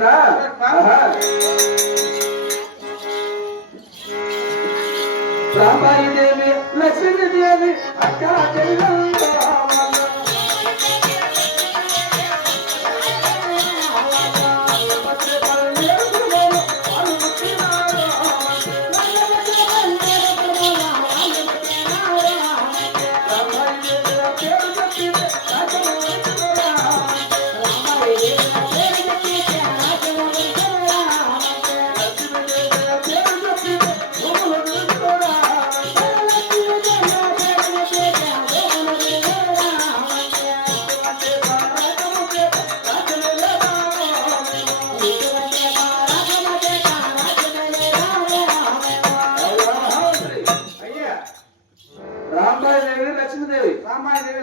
చూడరా రామాయిదేవి లక్ష్మీదేవి అక్క చెల్లెమ్మ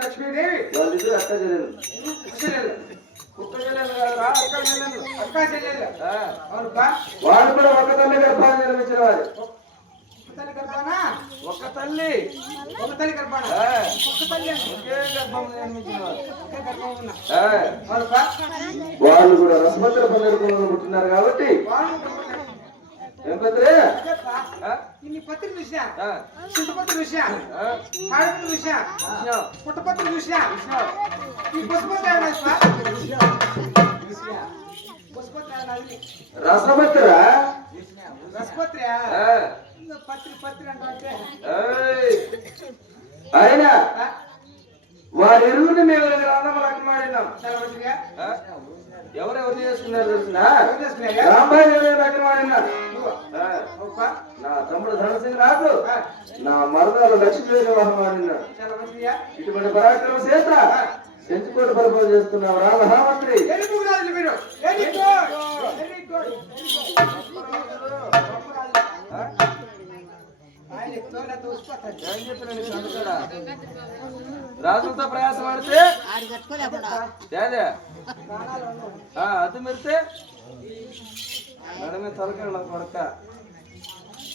లక్ష్మీదేవి వాళ్ళిద్దరు అక్క చెల్లెలు వాళ్ళు కూడా ఒక తల్లి గర్భాన్ని నిర్మించిన వారు ఒక తల్లి గర్భం నిర్మించిన వాళ్ళు కూడా రసభద్ర పల్లెటూరులో పుట్టినారు కాబట్టి పత్రిక చూసా చింతపత్రి చూసా తాడిపత్రి చూసా పుట్టపత్రి చూసా ఈ రసపత్ర పత్రి అంటే అయినా వారి ఎరువుని మేము అన్నమలకి మాడినాం ఎవరెవరు చేసుకున్నారు రాంబాయి దగ్గర వాడినారు నా తమ్ముడు ధనసింగ్ రాజు నా మరదాలు లక్ష్మీదేవి వాహనం వాడినాడు ఇటువంటి పరాక్రమ చేత సెంచుకోటి పరిపాలన చేస్తున్నావు రా మహామంత్రి రాజులతో ప్రయాసం ఆడితే అది మెరితే నడమే తలకాయ కొడక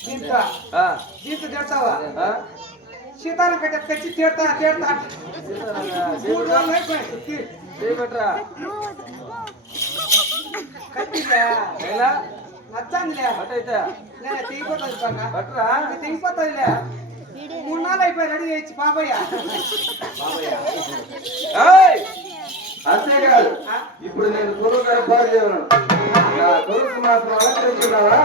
దీంతో చేస్తావా శీతాలు తెచ్చి తీరుతా చేయబట్రా నచ్చానులే అటైతే తెగిపోతుంది బట్రా తెగిపోతుందిలే 3 నాళ్ళు అయిపోయి రెడీ చేయొచ్చు బాబయ్య అంతేకాదు ఇప్పుడు నేను గురువు గారి భార్య గురువుకి మాత్రం అలంకరించున్నావా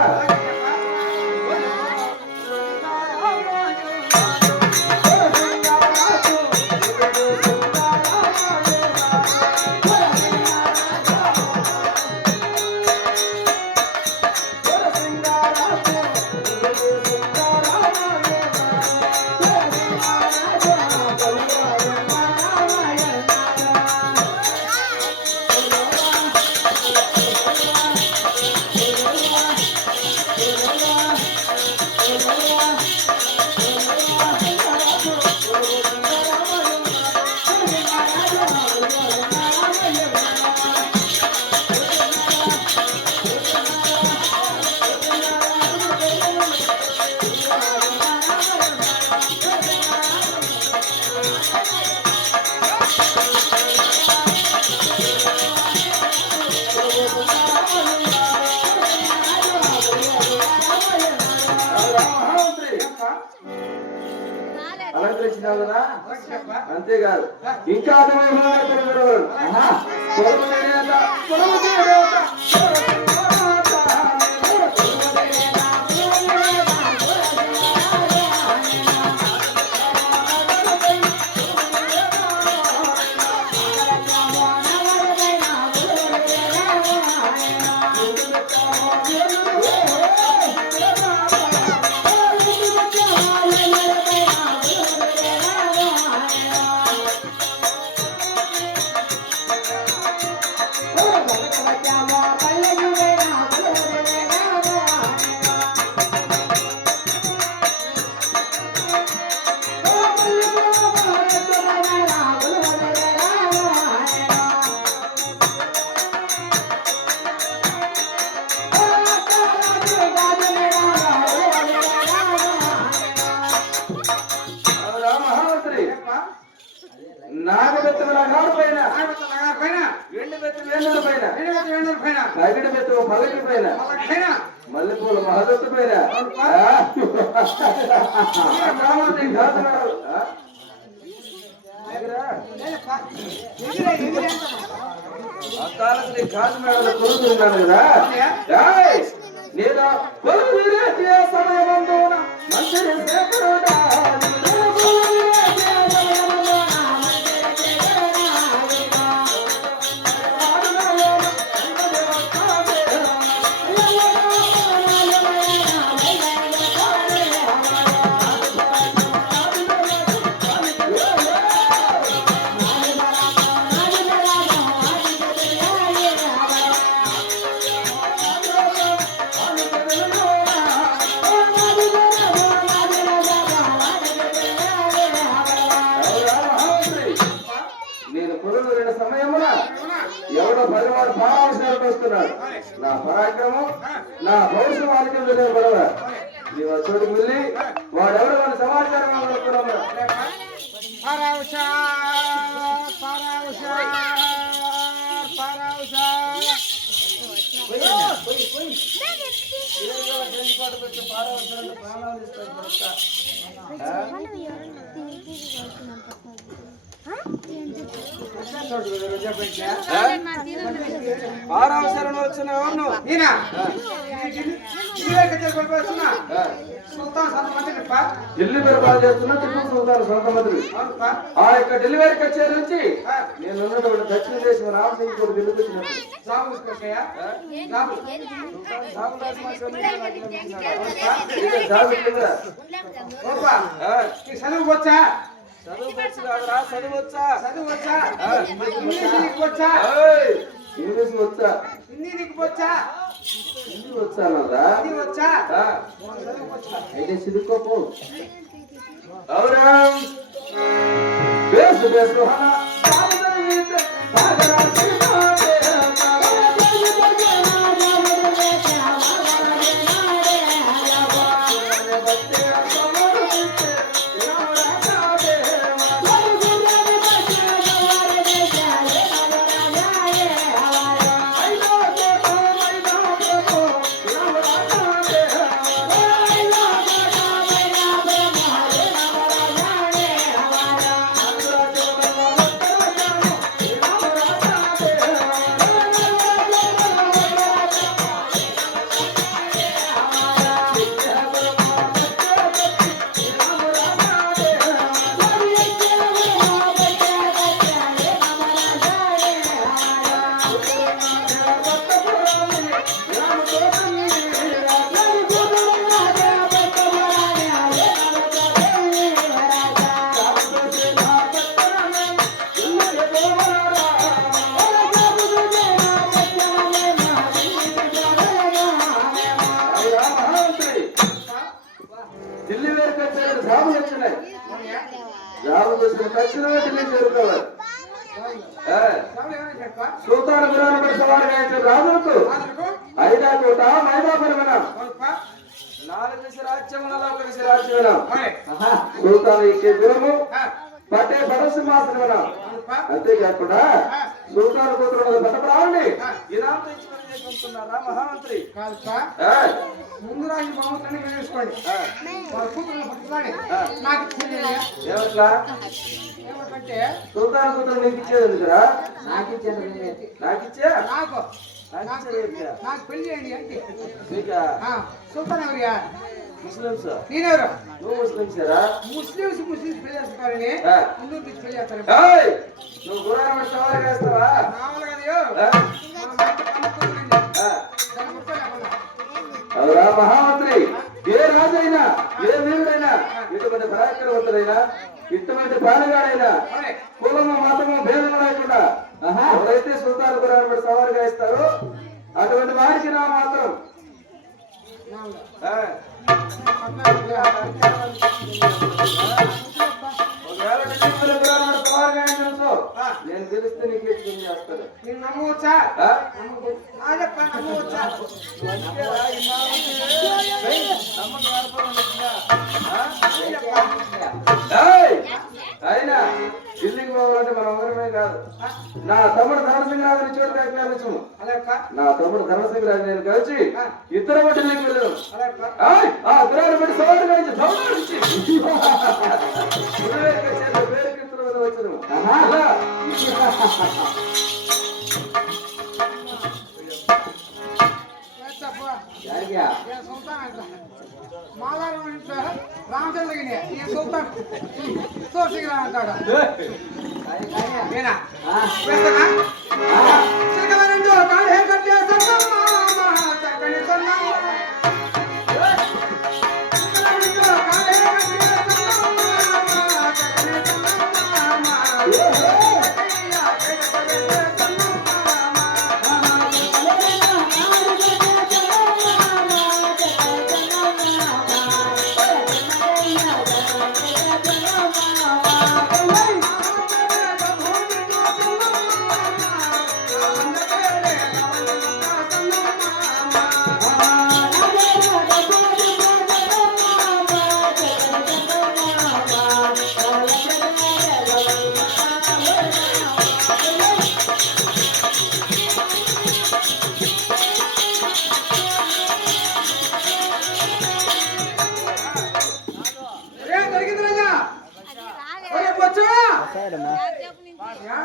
అలంకరించినావు కదా అంతేకాదు ఇంకా నాగబెత్తల పైన ఎండు బెత్తల పైన తగిడి మెత్తు పల్లకి పైన మల్లెపూల మహదత్తు పైన అత్తాలని గాజు మేడలో కొడుతున్నాను కదా నేను కొలువు సమయమందున మంత్రి సేకరుడా నా పరాక్రమం నా భవిష్యత్ వారికి పడవ నీవు చోటుకు వెళ్ళి వాడెవడో వాళ్ళ సమాచారం అనుకున్నాము పారావసరం వచ్చిన ఢిల్లీ పరిపాలన చేస్తున్న టిప్పు సుల్తాన్ సొంత మంత్రి ఆ యొక్క డెలివరీ కచేరీ నుంచి నేను ఉన్నటువంటి దక్షిణ దేశం రామసింగ్ కూడా గెలుపుతున్నట్టు చదువు వచ్చా చదువు ఇంగ్లీష్ వచ్చా ఇంగ్లీష్ వచ్చా హిందీ వచ్చా హిందీ వచ్చానరా వచ్చా అయితే సిద్ధుకోపో అవునా బేసు బేసు ఢిల్లీ వరకు వచ్చారు జాబులు వచ్చినాయి జాబులు వచ్చిన తక్షణమే ఢిల్లీ చేరుకోవాలి సుల్తాన్ గురానపడి సవారు గాయించిన రాజులకు ఐదాకోట మైదాపురమన 4 రాజ్యములలో 1 రాజ్యమున సుల్తాన్ ఇచ్చే గురము పట్టే పరసింహాసనమన అంతేకాకుండా సుల్తాన్ కూతురు పట్టప్రావుని ఇనాంతో ఇచ్చి చేసుకుంటున్నారా మహామంత్రి ముందు రాజు బాగుంటుంది వేసుకోండి నాకు ఏమంటే సుల్తాన్ కూతురు నీకు ఇచ్చేది కదా నాకు ఇచ్చాను నాకిచ్చా నాకు పెళ్లి చేయండి అంటే సుల్తాన్ సుల్తాన్ ఎవరియా ముస్లిమ్స్ నేనెవరు నువ్వు ముస్లిమ్సేరా ముస్లిమ్స్ పెళ్లి చేస్తారని ముందు పెళ్లి చేస్తారు నువ్వు గురాన సవాలు వేస్తావా అవురా మహామంత్రి ఏ రాజైనా ఏ వీరుడైనా ఇటువంటి పరాక్రమవంతుడైనా ఇటువంటి పాలగాడైనా కులము మతము భేదం లేకుండా ఎవరైతే సుల్తాన్ గురాన సవాలుగా ఇస్తారో అటువంటి వారికి నా మాత్రం నేను తెలిస్తే నీకు ఎత్తుకుని చేస్తాను నేను నమ్మవచ్చా నమ్మవచ్చా అయినా ఢిల్లీకి పోవాలంటే మన అవసరమే కాదు నా తమ్ముడు రంగనాథుని చోటు కాకినాడచ్చు అలాక్క నా తమ్ముడు ధర్మసింగరాజు నేను కలిసి ఇద్దరు బట్టిలోకి వెళ్ళాను అలాక్క ఆ గురాన్ని బట్టి సౌండ్ కలిసి పేరు కీర్తన వచ్చాను మాలారం ఇంట్లో రామచంద్రగిరి ఈ సుల్తాన్ సోషిగా అంటాడు వేనా వేస్తానా